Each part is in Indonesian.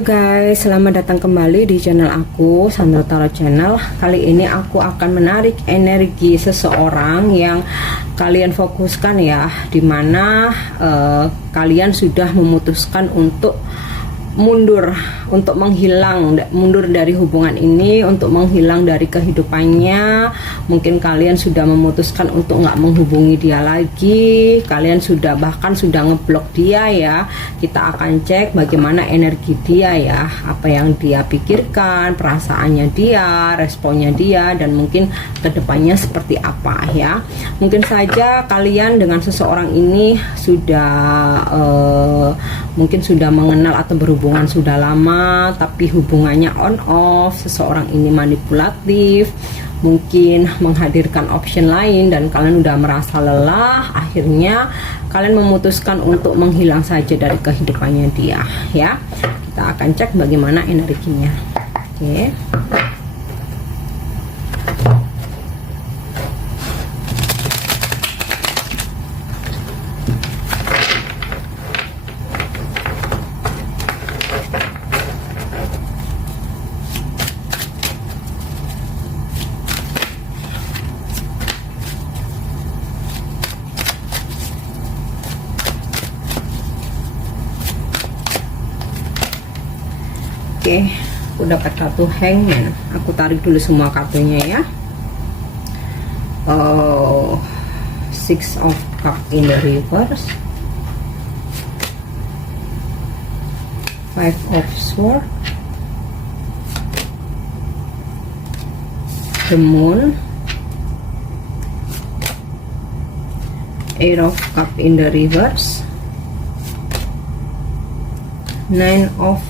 Halo guys, selamat datang kembali di channel aku, Sandra Tarot Channel. Kali ini aku akan menarik energi seseorang yang kalian fokuskan ya, dimana kalian sudah memutuskan untuk mundur, untuk mundur dari hubungan ini, untuk menghilang dari kehidupannya. Mungkin kalian sudah memutuskan untuk nggak menghubungi dia lagi, kalian bahkan sudah ngeblok dia ya. Kita akan cek bagaimana energi dia ya, apa yang dia pikirkan, perasaannya dia, responnya dia, dan mungkin kedepannya seperti apa ya. Mungkin saja kalian dengan seseorang ini mungkin sudah mengenal atau berhubungan sudah lama, tapi hubungannya on off. Seseorang ini manipulatif, mungkin menghadirkan option lain, dan kalian udah merasa lelah. Akhirnya kalian memutuskan untuk menghilang saja dari kehidupannya dia ya. Kita akan cek bagaimana energinya. Oke. Oke, aku dapat kartu Hangman. Aku tarik dulu semua kartunya ya. Six of Cups in the reverse, Five of Swords, the Moon, Eight of Cups in the reverse, Nine of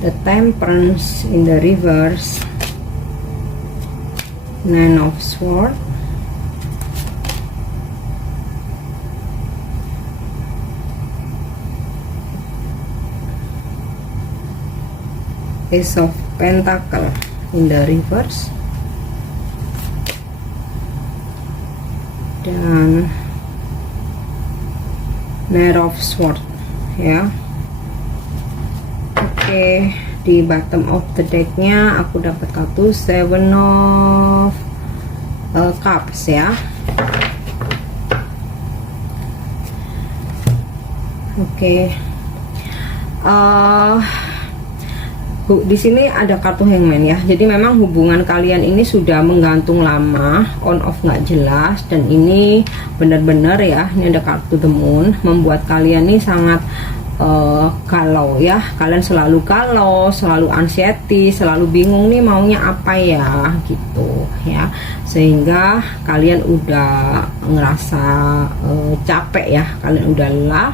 the Temperance in the reverse, Nine of Swords, Ace of Pentacles in the reverse, dan Knight of Swords ya. Oke, di bottom of the decknya aku dapat kartu Seven of Cups ya. Oke, di sini ada kartu Hangman ya. Jadi memang hubungan kalian ini sudah menggantung lama, on off nggak jelas, dan ini benar-benar ya. Ini ada kartu The Moon, membuat kalian ini sangat galau ya. Kalian selalu galau, selalu anxiety, selalu bingung nih maunya apa ya gitu ya, sehingga kalian udah ngerasa capek ya, kalian udah lelah.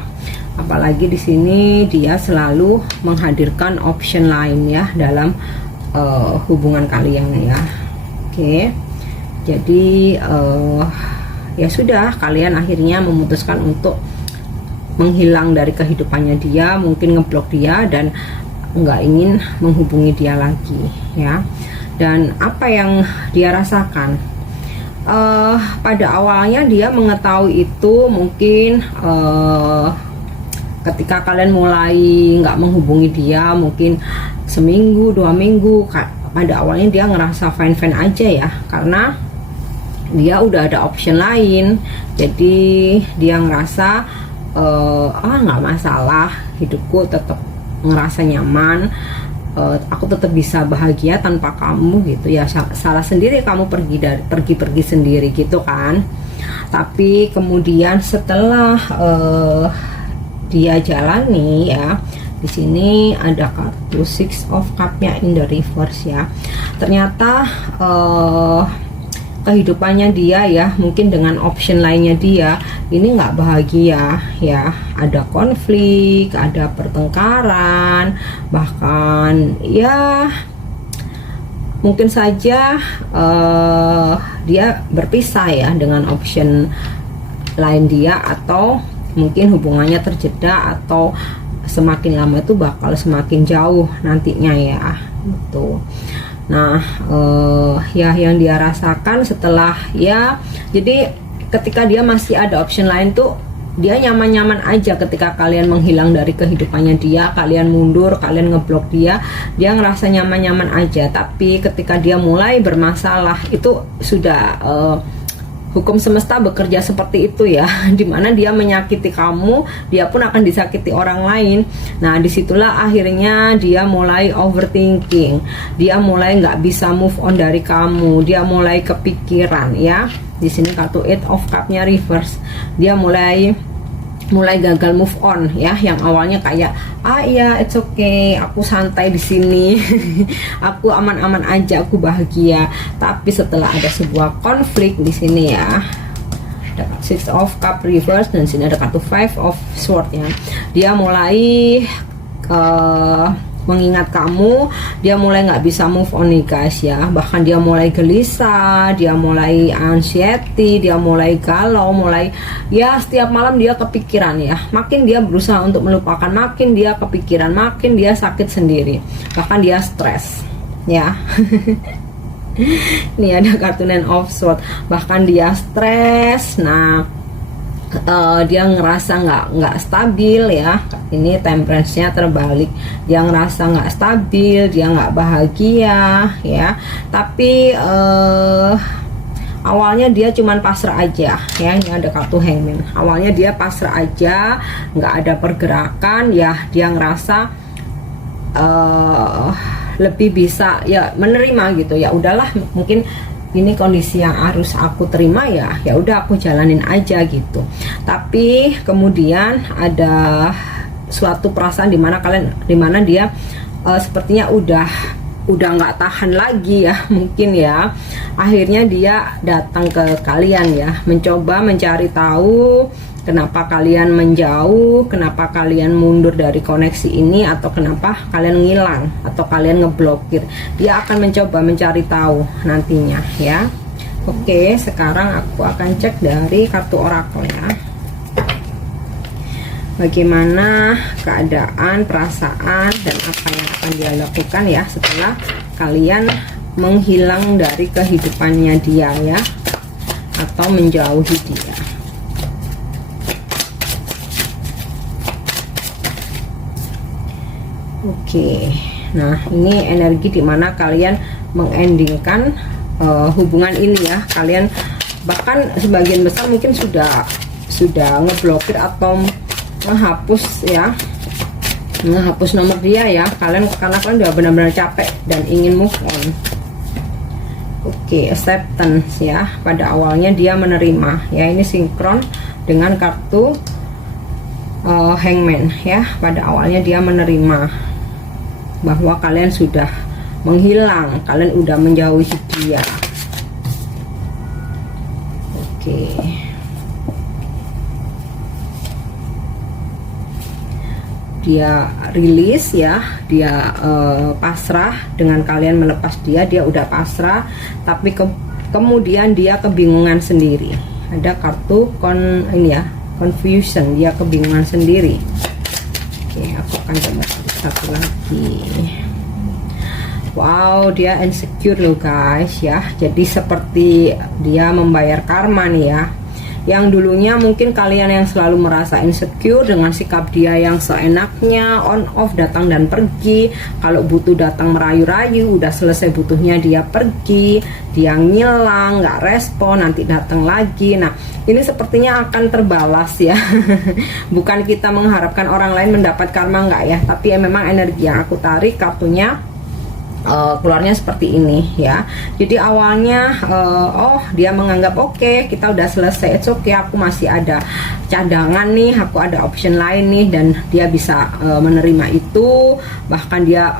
Apalagi di sini dia selalu menghadirkan option lain ya dalam hubungan kalian ya. Oke, jadi ya sudah, kalian akhirnya memutuskan untuk menghilang dari kehidupannya dia, mungkin ngeblok dia dan nggak ingin menghubungi dia lagi ya. Dan apa yang dia rasakan, pada awalnya dia mengetahui itu mungkin ketika kalian mulai nggak menghubungi dia, mungkin seminggu, 2 minggu, pada awalnya dia ngerasa fine-fine aja ya, karena dia udah ada option lain. Jadi dia ngerasa nggak masalah, hidupku tetap ngerasa nyaman, aku tetap bisa bahagia tanpa kamu gitu ya. Salah sendiri kamu pergi sendiri gitu kan. Tapi kemudian setelah dia jalani ya, di sini ada kartu Six of Cups-nya in the reverse ya. Ternyata kehidupannya dia ya, mungkin dengan option lainnya dia ini nggak bahagia ya. Ada konflik, ada pertengkaran, bahkan ya mungkin saja dia berpisah ya dengan option lain dia, atau mungkin hubungannya terjeda, atau semakin lama itu bakal semakin jauh nantinya ya gitu. Nah, ya yang dia rasakan setelah ya, jadi ketika dia masih ada option lain tuh dia nyaman-nyaman aja ketika kalian menghilang dari kehidupannya dia, kalian mundur, kalian ngeblok dia ngerasa nyaman-nyaman aja. Tapi ketika dia mulai bermasalah, itu sudah hukum semesta bekerja seperti itu ya, dimana dia menyakiti kamu, dia pun akan disakiti orang lain. Nah, disitulah akhirnya dia mulai overthinking, dia mulai nggak bisa move on dari kamu, dia mulai kepikiran ya. Di sini kartu Eight of Cup-nya reverse, dia mulai gagal move on ya. Yang awalnya kayak iya it's okay, aku santai di sini, aku aman-aman aja, aku bahagia. Tapi setelah ada sebuah konflik di sini ya, ada Six of Cup reverse dan sini ada kartu Five of Sword ya, dia mulai mengingat kamu, dia mulai nggak bisa move on nih guys ya. Bahkan dia mulai gelisah, dia mulai anxiety, dia mulai galau, mulai ya setiap malam dia kepikiran ya. Makin dia berusaha untuk melupakan, makin dia kepikiran, makin dia sakit sendiri, bahkan dia stres ya. Ini ada kartu Nine of Swords, bahkan dia stres. Nah, dia ngerasa nggak stabil ya. Ini temperance-nya terbalik, dia ngerasa nggak stabil, dia nggak bahagia ya. Tapi awalnya dia cuman pasrah aja ya. Ini ada kartu Hangman, awalnya dia pasrah aja, nggak ada pergerakan ya. Dia ngerasa lebih bisa ya menerima gitu ya. Udahlah, mungkin ini kondisi yang harus aku terima ya, ya udah aku jalanin aja gitu. Tapi kemudian ada suatu perasaan dimana dia sepertinya udah nggak tahan lagi ya, mungkin ya. Akhirnya dia datang ke kalian ya, mencoba mencari tahu kenapa kalian menjauh, kenapa kalian mundur dari koneksi ini, atau kenapa kalian ngilang atau kalian ngeblokir. Dia akan mencoba mencari tahu nantinya ya. Oke, sekarang aku akan cek dari kartu oracle ya, bagaimana keadaan, perasaan, dan apa yang akan dia lakukan ya setelah kalian menghilang dari kehidupannya dia ya, atau menjauhi dia. Oke, nah ini energi dimana kalian mengendingkan hubungan ini ya. Kalian bahkan sebagian besar mungkin sudah ngeblokir atau menghapus ya, menghapus nomor dia ya. Karena kalian udah benar-benar capek dan ingin move on. Oke, acceptance ya. Pada awalnya dia menerima ya. Ini sinkron dengan kartu Hangman ya. Pada awalnya dia menerima bahwa kalian sudah menghilang, kalian udah menjauhi dia. Oke. Dia rilis ya, dia pasrah dengan kalian melepas dia udah pasrah, tapi kemudian dia kebingungan sendiri. Ada kartu ini ya, confusion, dia kebingungan sendiri. Oke, aku akan coba satu lagi. Wow, dia insecure loh guys ya. Jadi seperti dia membayar karma nih ya. Yang dulunya mungkin kalian yang selalu merasa insecure dengan sikap dia yang seenaknya, on off, datang dan pergi. Kalau butuh datang merayu-rayu, udah selesai butuhnya dia pergi, dia ngilang, nggak respon, nanti datang lagi. Nah, ini sepertinya akan terbalas ya. Bukan kita mengharapkan orang lain mendapat karma, nggak ya, tapi ya memang energi yang aku tarik kartunya keluarnya seperti ini ya. Jadi awalnya dia menganggap oke, kita udah selesai, it's okay, aku masih ada cadangan nih, aku ada option lain nih, dan dia bisa menerima itu. Bahkan dia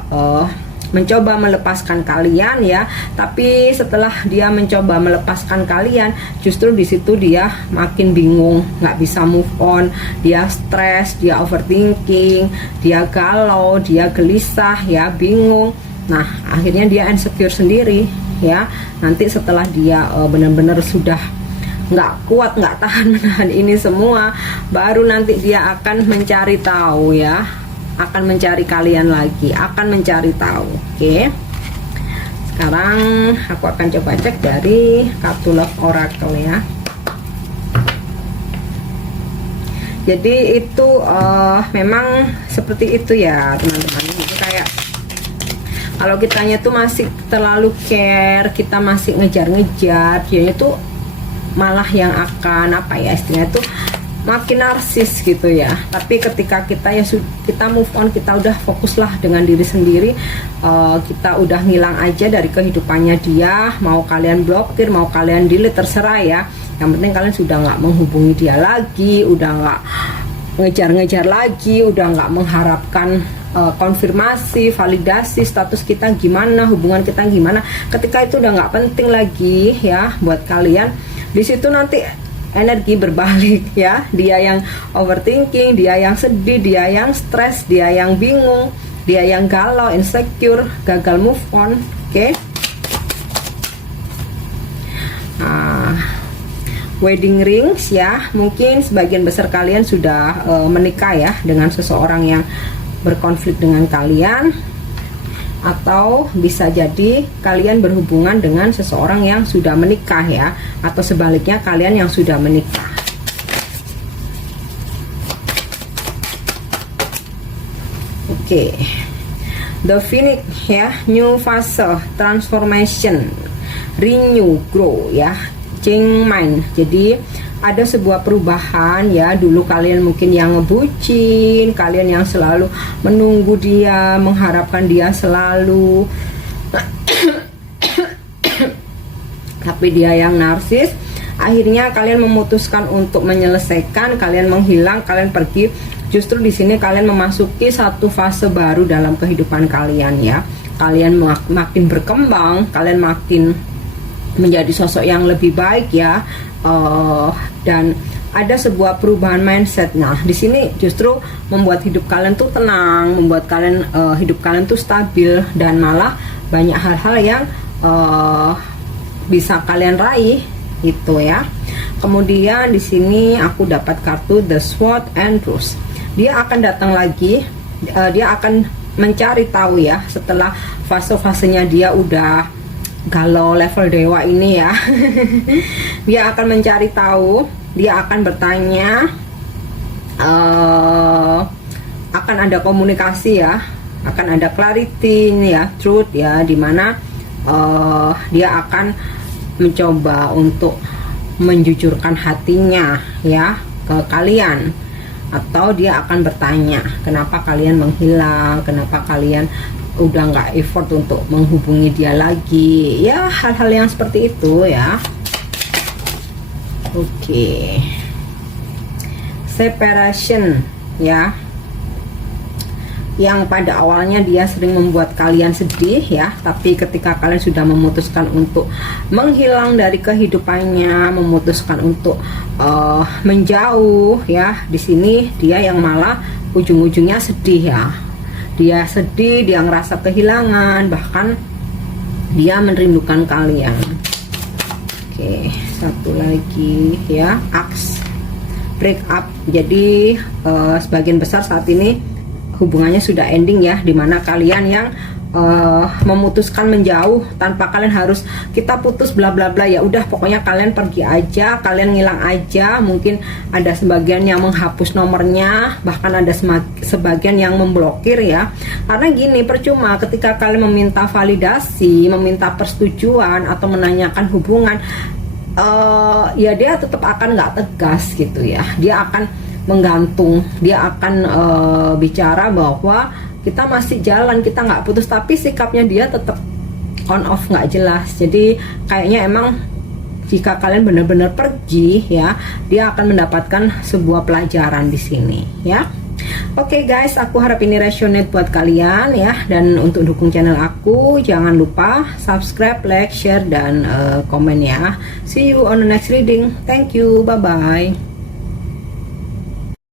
mencoba melepaskan kalian ya. Tapi setelah dia mencoba melepaskan kalian, justru di situ dia makin bingung, nggak bisa move on, dia stres, dia overthinking, dia galau, dia gelisah ya, bingung. Nah, akhirnya dia insecure sendiri ya. Nanti setelah dia benar-benar sudah nggak kuat, nggak tahan menahan ini semua, baru nanti dia akan mencari tahu ya, akan mencari kalian lagi, akan mencari tahu. Oke, sekarang aku akan coba cek dari kartu Love Oracle ya. Jadi itu memang seperti itu ya teman-teman. Jadi kayak kalau kitanya tuh masih terlalu care, kita masih ngejar-ngejar, dia itu malah yang akan apa ya istilahnya tuh makin narsis gitu ya. Tapi ketika kita kita move on, kita udah fokuslah dengan diri sendiri, kita udah ngilang aja dari kehidupannya dia, mau kalian blokir, mau kalian delete, terserah ya. Yang penting kalian sudah nggak menghubungi dia lagi, udah nggak ngejar-ngejar lagi, udah nggak mengharapkan konfirmasi, validasi status kita gimana, hubungan kita gimana. Ketika itu udah nggak penting lagi ya buat kalian, di situ nanti energi berbalik ya. Dia yang overthinking, dia yang sedih, dia yang stres, dia yang bingung, dia yang galau, insecure, gagal move on. Oke. Wedding rings ya, mungkin sebagian besar kalian sudah menikah ya dengan seseorang yang berkonflik dengan kalian, atau bisa jadi kalian berhubungan dengan seseorang yang sudah menikah ya, atau sebaliknya kalian yang sudah menikah. Oke. The Phoenix ya, new fase, transformation, renew, grow ya. Main. Jadi ada sebuah perubahan ya. Dulu kalian mungkin yang ngebucin, kalian yang selalu menunggu dia, mengharapkan dia selalu tapi dia yang narsis. Akhirnya kalian memutuskan untuk menyelesaikan, kalian menghilang, kalian pergi. Justru di sini kalian memasuki satu fase baru dalam kehidupan kalian ya. Kalian makin berkembang, kalian makin menjadi sosok yang lebih baik ya, dan ada sebuah perubahan mindset. Nah di sini justru membuat hidup kalian tuh tenang, membuat kalian hidup kalian tuh stabil, dan malah banyak hal-hal yang bisa kalian raih itu ya. Kemudian di sini aku dapat kartu The Sword and Rose. Dia akan datang lagi, dia akan mencari tahu ya setelah fase-fasenya dia udah kalau level dewa ini ya. Dia akan mencari tahu, dia akan bertanya, akan ada komunikasi ya, akan ada clarity ya, truth ya, dimana dia akan mencoba untuk menjujurkan hatinya ya ke kalian, atau dia akan bertanya kenapa kalian menghilang, kenapa kalian udah nggak effort untuk menghubungi dia lagi ya, hal-hal yang seperti itu ya. Oke. Separation ya, yang pada awalnya dia sering membuat kalian sedih ya, tapi ketika kalian sudah memutuskan untuk menghilang dari kehidupannya, memutuskan untuk menjauh ya, di sini dia yang malah ujung-ujungnya sedih ya. Dia sedih, dia ngerasa kehilangan, bahkan dia merindukan kalian. Oke, satu lagi ya, Axe, break up. Jadi sebagian besar saat ini hubungannya sudah ending ya, dimana kalian yang memutuskan menjauh tanpa kalian harus kita putus bla bla bla, ya udah pokoknya kalian pergi aja, kalian ngilang aja. Mungkin ada sebagian yang menghapus nomornya, bahkan ada sebagian yang memblokir ya. Karena gini, percuma ketika kalian meminta validasi, meminta persetujuan atau menanyakan hubungan, ya dia tetap akan nggak tegas gitu ya. Dia akan menggantung, dia akan bicara bahwa kita masih jalan, kita nggak putus, tapi sikapnya dia tetap on off, nggak jelas. Jadi kayaknya emang jika kalian benar-benar pergi ya, dia akan mendapatkan sebuah pelajaran di sini ya. Oke guys, aku harap ini resonate buat kalian ya. Dan untuk dukung channel aku, jangan lupa subscribe, like, share, dan komen ya. See you on the next reading. Thank you, bye bye.